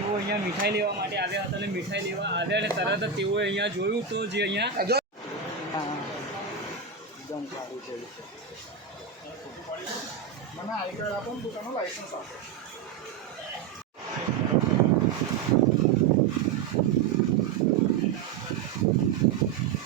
તેઓ અહીંયા મીઠાઈ લેવા માટે આવ્યા હતા અને મીઠાઈ લેવા આવ્યા અને તરત જ તેઓએ અહીંયા જોયું તો જે અહીંયા મને આઈ કાર્ડ આપો ને, દુકાનનું લાઇસન્સ આપો.